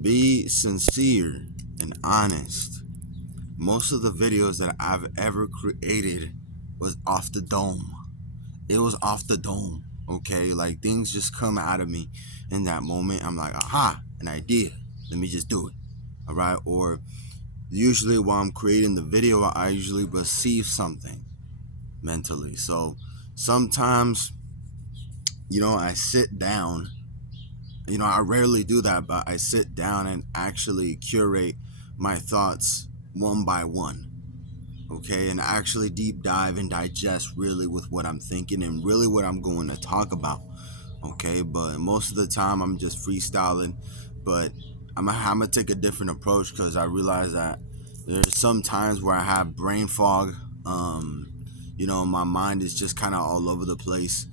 be sincere and honest. Most of the videos that I've ever created was off the dome. It was off the dome. Okay, like things just come out of me in that moment. I'm like, aha, an idea. Let me just do it. All right. Or usually while I'm creating the video, I usually receive something mentally. So sometimes, I sit down. I rarely do that, but I sit down and actually curate my thoughts one by one. Okay, and actually deep dive and digest really with what I'm thinking and really what I'm going to talk about. Okay, but most of the time I'm just freestyling, but I'm gonna take a different approach because I realize that there's some times where I have brain fog. My mind is just kind of all over the place,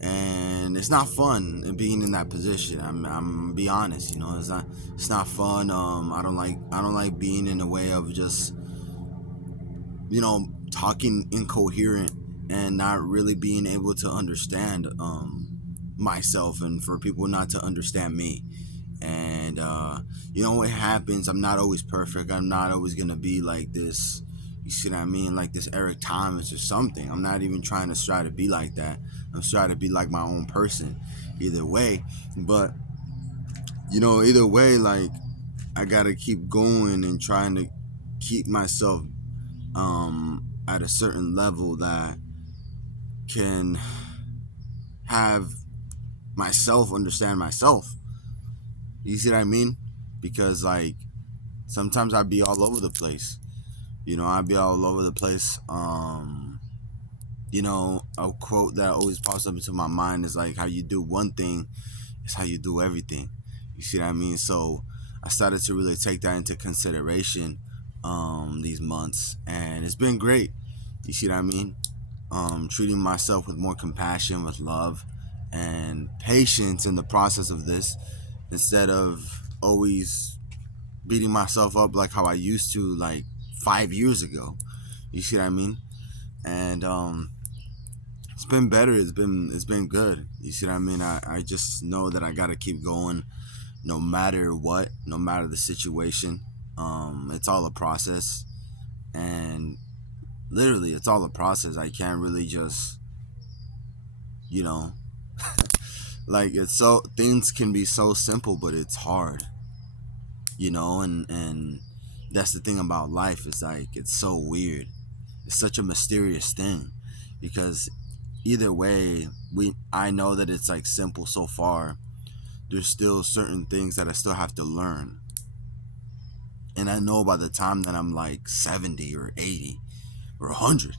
and it's not fun being in that position. I'm gonna be honest. It's not fun. I don't like being in the way of just talking incoherent and not really being able to understand myself, and for people not to understand me. And what happens, I'm not always perfect. I'm not always gonna be like this, you see what I mean, like this Eric Thomas or something. I'm not even trying to try to be like that. I'm trying to be like my own person either way. But either way, like, I gotta keep going and trying to keep myself at a certain level that can have myself understand myself. You see what I mean? Because, like, sometimes I'd be all over the place. I'd be all over the place. A quote that always pops up into my mind is like, how you do one thing is how you do everything. You see what I mean? So I started to really take that into consideration these months, and it's been great. You see what I mean? Treating myself with more compassion, with love, and patience in the process of this, instead of always beating myself up like how I used to, like 5 years ago. You see what I mean? And it's been better. It's been good. You see what I mean? I just know that I gotta keep going, no matter what, no matter the situation. It's all a process, and literally, it's all a process. I can't really just, you know, like, it's so, things can be so simple, but it's hard, and that's the thing about life. It's like, it's so weird. It's such a mysterious thing, because either way, I know that it's like simple so far. There's still certain things that I still have to learn, and I know by the time that I'm like 70 or 80 or 100,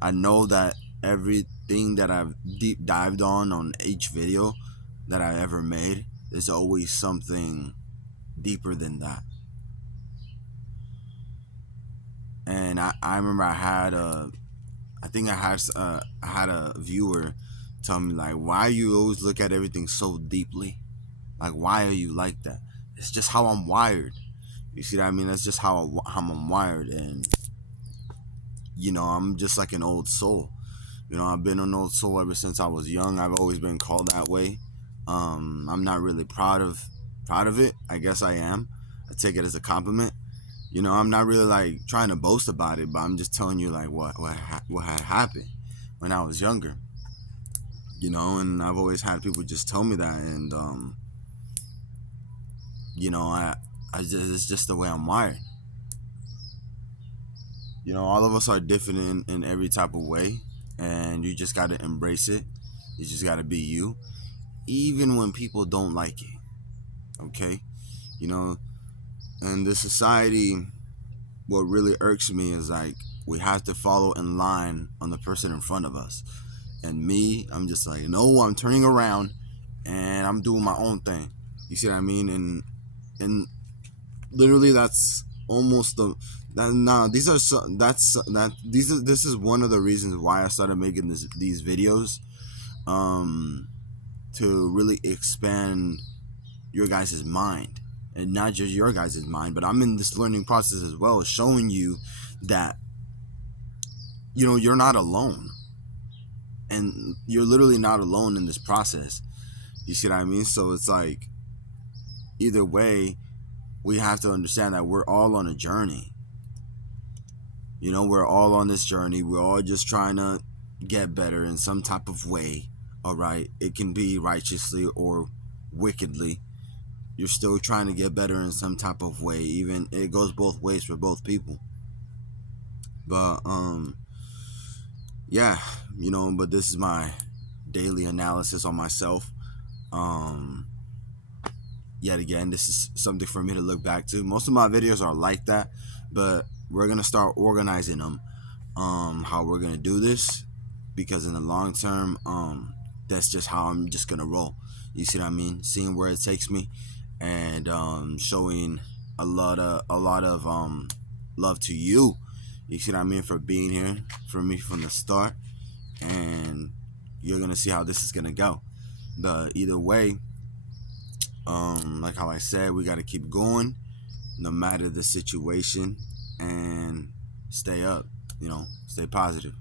I know that everything that I've deep dived on each video that I ever made, there's always something deeper than that. And I remember I had a viewer tell me, like, why you always look at everything so deeply? Like, why are you like that? It's just how I'm wired. You see what I mean? That's just how I'm wired. And I'm just like an old soul. I've been an old soul ever since I was young. I've always been called that way. I'm not really proud of it. I guess I am. I take it as a compliment. I'm not really like trying to boast about it, but I'm just telling you, like, what had happened when I was younger. And I've always had people just tell me that, and I just, it's just the way I'm wired. All of us are different in every type of way, and you just got to embrace it. You just got to be you, even when people don't like it. Okay, you know, in this society, what really irks me is, like, we have to follow in line on the person in front of us. And me, I'm just like, no, I'm turning around and I'm doing my own thing. You see what I mean? And literally, that's almost the that nah these are so, that's that these are this is one of the reasons why I started making these videos, um to really expand your guys' mind, and not just your guys' mind, but I'm in this learning process as well, showing you that you're not alone, and you're literally not alone in this process. You see what I mean? So it's like, either way, we have to understand that we're all on a journey. You know, we're all on this journey. We're all just trying to get better in some type of way. All right. It can be righteously or wickedly. You're still trying to get better in some type of way. Even it goes both ways for both people. But yeah, you know, but this is my daily analysis on myself. Um Yet again, this is something for me to look back to. Most of my videos are like that, but we're gonna start organizing them. How we're gonna do this, because in the long term, that's just how I'm just gonna roll. You see what I mean? Seeing where it takes me, and showing a lot of love to you. You see what I mean, for being here for me from the start, and you're gonna see how this is gonna go. But either way, like how I said, we got to keep going no matter the situation, and stay up, you know, stay positive.